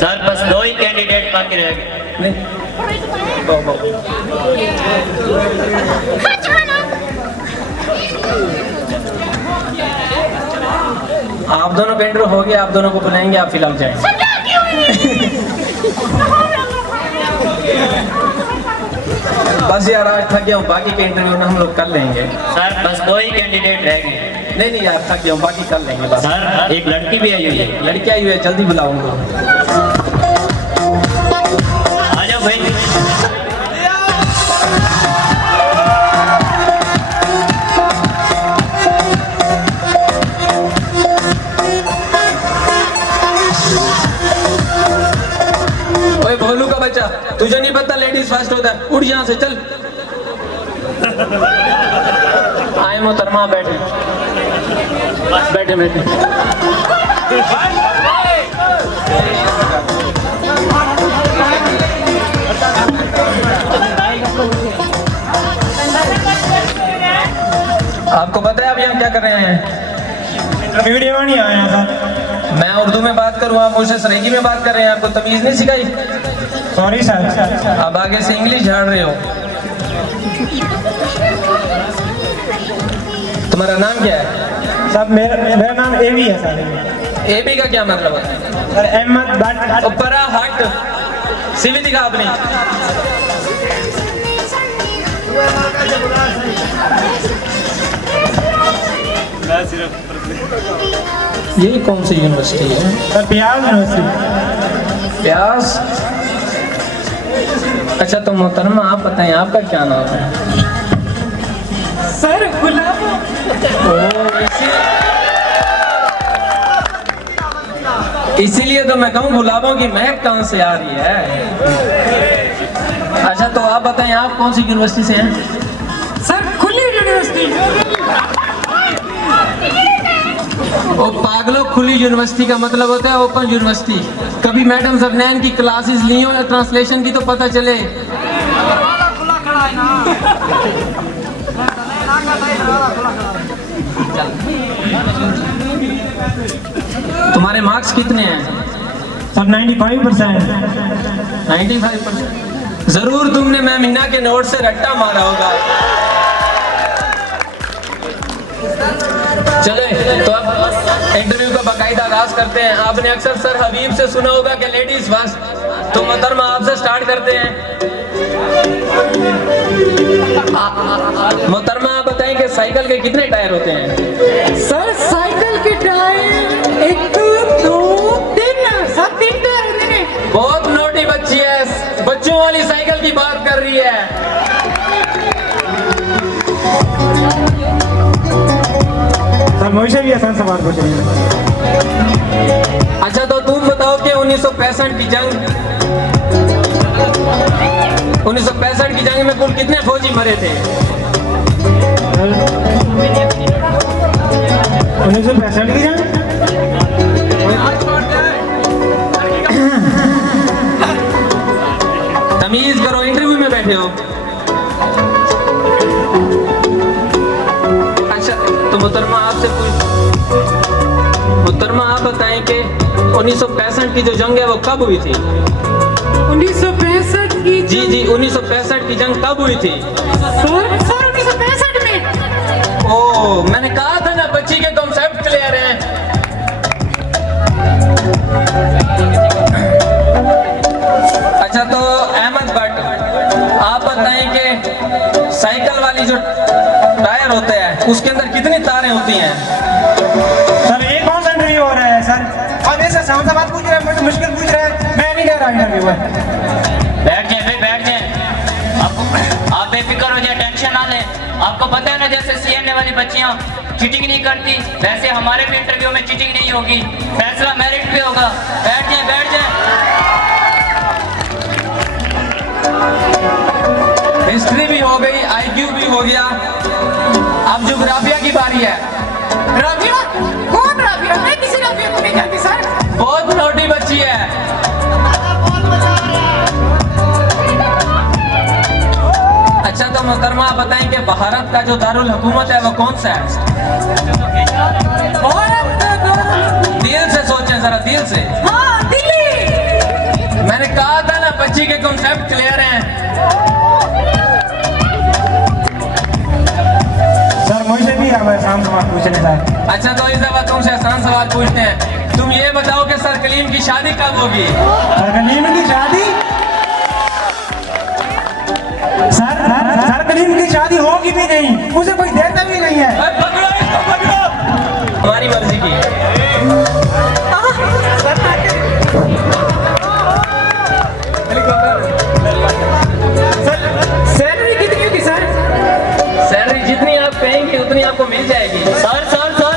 Sir बस 2 ही candidate बाकी रह गए। नहीं आप दोनों का इंटरव्यू हो गया, आप दोनों को बुलाएंगे, आप फिलहाल जाएं। बस यार आज थक गया हूँ, बाकी के इंटरव्यू ना हम लोग कर लेंगे। सर बस 2 ही कैंडिडेट रह गए। नहीं यार थक गया हूँ, बाकी कर लेंगे बस। सर एक लड़की भी आई हुई है। लड़की आई हुई है, जल्दी बुलाओ उनको। आ जाओ भाई। ओए भोलू का बच्चा, तुझे नहीं पता लेडीज फर्स्ट होता है? उठ यहाँ से चल। आए मोहतरमा बैठे बैठे बैठे। आपको पता है अब यहाँ क्या कर रहे हैं? वीडियो नहीं आया सर। मैं उर्दू में बात करूँ, आप मुझसे सरेगी में बात कर रहे हैं। आपको तमीज नहीं सिखाई? Sorry sir. अब आगे से इंग्लिश झाड़ रहे हो। तुम्हारा नाम क्या है? सर मेरा नाम एवी है सर। एबी का क्या मतलब है? सर अहमद भट्ट। ऊपरा हट सीवी दिखा आपने। ये कौन सी यूनिवर्सिटी है? सर प्याज यूनिवर्सिटी। प्यास। अच्छा तो मोहतरमा आप बताएं आपका क्या नाम है? सर गुलाब। इसीलिए तो मैं कहूँ गुलाबों की महक कहाँ से आ रही है। अच्छा तो आप बताएं आप कौन सी यूनिवर्सिटी से हैं? सर खुली यूनिवर्सिटी। ओ पागलों, खुली यूनिवर्सिटी का मतलब होता है ओपन यूनिवर्सिटी। कभी मैडम जबनैन की क्लासेस ली हो या ट्रांसलेशन की तो पता चले। तुम्हारे मार्क्स कितने हैं? सर 95%। 95%। जरूर तुमने मैं मीना के नोट से रट्टा मारा होगा। चले तो अब इंटरव्यू का बाकायदा आगाज करते हैं। आपने अक्सर सर हबीब से सुना होगा कि लेडीज फर्स्ट, तो मोहतरमा आपसे स्टार्ट करते हैं। मोहतरमा आप बताएं कि साइकिल के कितने टायर होते हैं? सर साइकिल के टायर 1 2 3 सब 3 टायर होते हैं। बहुत नोटी बच्ची है, बच्चों वाली साइकिल की बात कर रही है। सर मुझे भी आसान सवाल पूछ रही है। अच्छा तो तुम बताओ कि 1965 की जंग 1965 की जंग में कुल कितने फौजी मरे थे? 1965 की जंग। तमीज करो, इंटरव्यू में बैठे हो। अच्छा तो मोहतरमा आपसे मोहतरमा आप बताएं कि 1965 की जो जंग है वो कब हुई थी? 1965 की जी 1965 की जंग कब हुई थी? सर 1965 में। ओ मैंने कहा था ना बच्ची के कॉन्सेप्ट क्लियर हैं। अच्छा तो अहमद भट्ट आप बताएं कि साइकिल वाली जो टायर होते हैं उसके अंदर कितनी तारें होती हैं? सर ये कौन सा इंटरव्यू हो रहा है सर? अब ऐसा समझा बात पूछ रहे हैं, मुझे मुश्किल पूछ रहे हैं। मैं नहीं कह रहा इंटरव्यू है। बैठ जाए भाई, बैठ जाए। आप बेफिक्र हो जाए, टेंशन ना लें। आपको पता है ना जैसे सीएनए वाली बच्चियां चीटिंग नहीं करती, वैसे हमारे भी इंटरव्यू में चीटिंग नहीं होगी। फैसला मेरिट पे होगा। बैठ जाए, बैठ जाए। हिस्ट्री भी हो गई, आईक्यू भी हो गया, अब ज्योग्राफिया की बारी है। राबिया? कौन राबिया? मैं किसी राबिया को नहीं जानती सर। बहुत नोटी बच्ची है। अच्छा तो मोहतरमा आप बताएं कि भारत का जो दारुल हुकूमत है वो कौन सा है? दिल से सोचें जरा, दिल से। हाँ दिल्ली। अच्छा तो इस दफा तुमसे आसान सवाल पूछते हैं, तुम ये बताओ कि सर कलीम की शादी कब होगी? कलीम की शादी? सर कलीम की शादी होगी भी नहीं, उसे कोई देता भी नहीं है। पकड़ो इसको, पकड़ो। हमारी मर्जी की। सैलरी कितनी होगी सर? सैलरी जितनी आप कहेंगे उतनी आपको मिल जाएगी। सर सर सर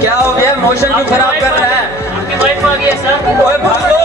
क्या हो गया, मोशन क्यों खराब कर रहा है? आपकी वाइफ आ गई है सर। ओए भागो।